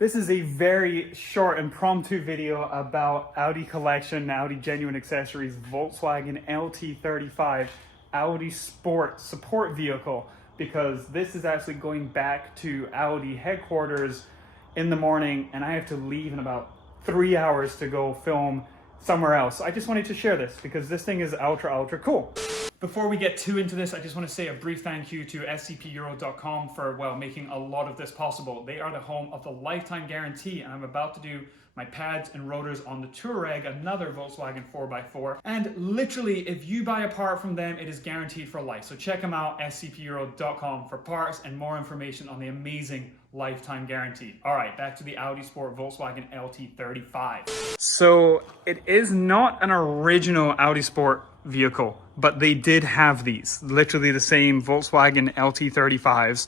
This is a very short impromptu video about Audi Collection, Audi Genuine Accessories, Volkswagen LT35, Audi Sport support vehicle, because this is actually going back to Audi headquarters in the morning and I have to leave in about 3 hours to go film somewhere else. I just wanted to share this because this thing is ultra cool. Before we get too into this, I just want to say a brief thank you to scpEuro.com for, well, making a lot of this possible. They are the home of the lifetime guarantee, and I'm about to do my pads and rotors on the Touareg, another Volkswagen 4x4. And literally, if you buy a part from them, it is guaranteed for life. So check them out, scpEuro.com, for parts and more information on the amazing lifetime guarantee. All right, back to the Audi Sport Volkswagen LT35. So it is not an original Audi Sport vehicle, but they did have these, literally the same Volkswagen LT35s.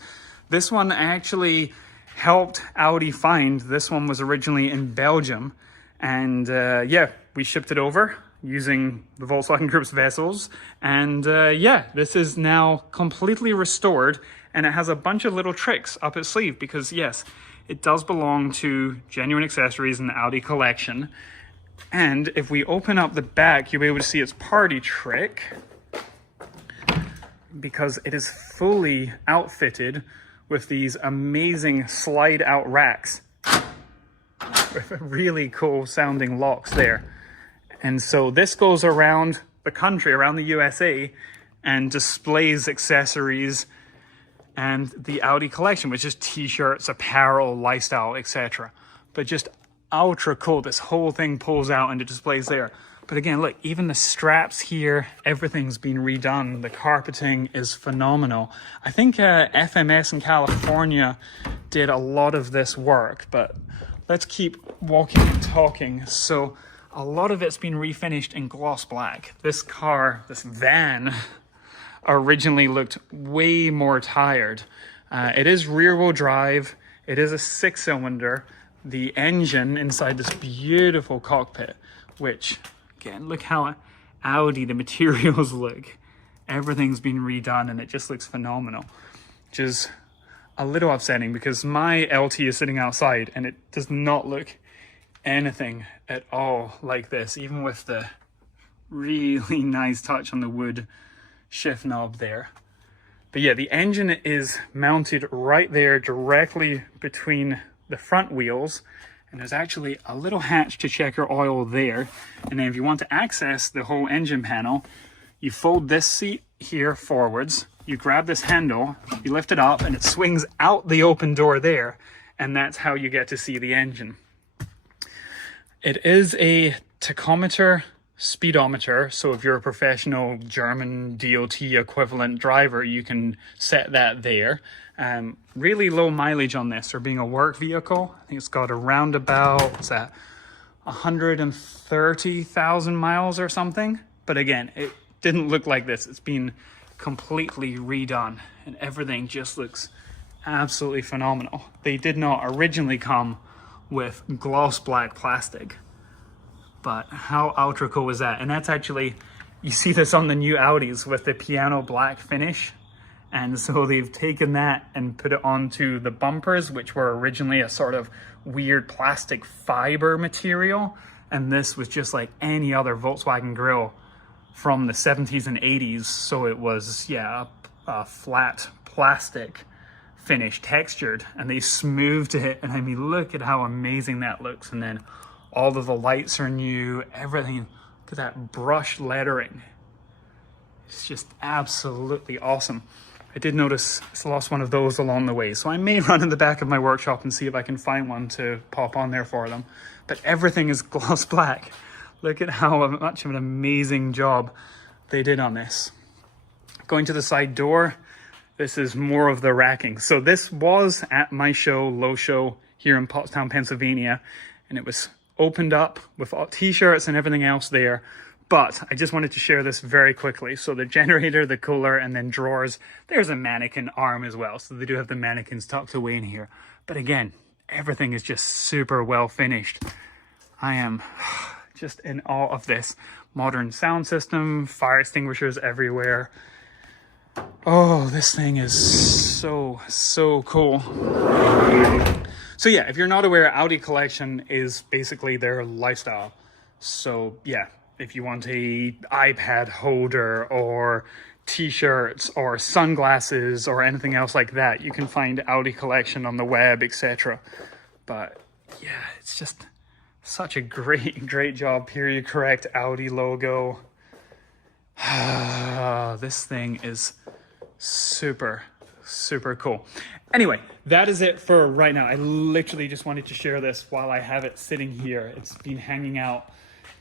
This one actually helped Audi find. This one was originally in Belgium, and yeah, we shipped it over using the Volkswagen Group's vessels, and yeah, this is now completely restored, and it has a bunch of little tricks up its sleeve because yes, it does belong to Genuine Accessories and the Audi Collection. And if we open up the back, you'll be able to see its party trick because it is fully outfitted with these amazing slide out racks with really cool sounding locks there. And so this goes around the country, around the USA, and displays accessories and the Audi Collection, which is t-shirts, apparel, lifestyle, etc. But just ultra cool. This whole thing pulls out and it displays there. But again, look, even the straps here, everything's been redone. The carpeting is phenomenal. I think FMS in California did a lot of this work, but let's keep walking and talking. So a lot of it's been refinished in gloss black. This car, this van, originally looked way more tired. It is rear wheel drive. It is a 6-cylinder. The engine inside this beautiful cockpit, which again, look how Audi the materials look. Everything's been redone and it just looks phenomenal, which is a little upsetting because my LT is sitting outside and it does not look anything at all like this, even with the really nice touch on the wood shift knob there. But yeah, the engine is mounted right there directly between the front wheels, and there's actually a little hatch to check your oil there. And then if you want to access the whole engine panel, you fold this seat here forwards, you grab this handle, you lift it up, and it swings out the open door there, and that's how you get to see the engine. It is a tachometer speedometer, so if you're a professional German DOT equivalent driver, you can set that there. Really low mileage on this for being a work vehicle. I think it's got around about, what's that, 130,000 miles or something. But again, it didn't look like this. It's been completely redone and everything just looks absolutely phenomenal. They did not originally come with gloss black plastic, but how ultra cool is that? And that's actually, you see this on the new Audis with the piano black finish. And so they've taken that and put it onto the bumpers, which were originally a sort of weird plastic fiber material. And this was just like any other Volkswagen grille from the 70s and 80s. So it was, yeah, a flat plastic finish, textured, and they smoothed it. And I mean, look at how amazing that looks. And then all of the lights are new, everything. Look at that brush lettering. It's just absolutely awesome. I did notice I lost one of those along the way, so I may run in the back of my workshop and see if I can find one to pop on there for them. But everything is gloss black. Look at how much of an amazing job they did on this. Going to the side door, this is more of the racking. So this was at my show, Low Show, here in Pottstown, Pennsylvania, and it was opened up with t-shirts and everything else there. But I just wanted to share this very quickly. So the generator, the cooler, and then drawers. There's a mannequin arm as well. So they do have the mannequins tucked away in here. But again, everything is just super well finished. I am just in awe of this. Modern sound system, fire extinguishers everywhere. Oh, this thing is so cool. So yeah, if you're not aware, Audi Collection is basically their lifestyle. So yeah, if you want a iPad holder or t-shirts or sunglasses or anything else like that, you can find Audi Collection on the web, etc. But yeah, it's just such a great job. Period correct Audi logo. This thing is super cool. Anyway, that is it for right now. I literally just wanted to share this while I have it sitting here. It's been hanging out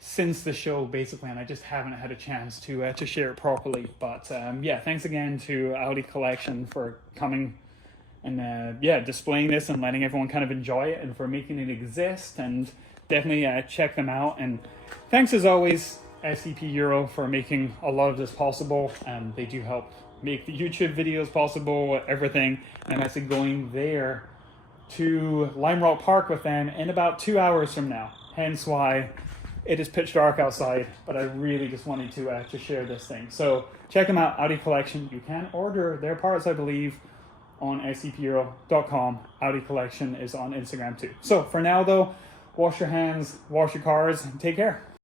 since the show basically, and I just haven't had a chance to share it properly. But yeah, thanks again to Audi Collection for coming and yeah, displaying this and letting everyone kind of enjoy it, and for making it exist. And definitely check them out. And thanks as always, SCP Euro, for making a lot of this possible. They do help make the YouTube videos possible, everything. And I said going there to Lime Rock Park with them in about 2 hours from now. Hence why it is pitch dark outside, but I really just wanted to share this thing. So check them out, Audi Collection. You can order their parts, I believe, on scpeuro.com. Audi Collection is on Instagram too. So for now though, wash your hands, wash your cars, and take care.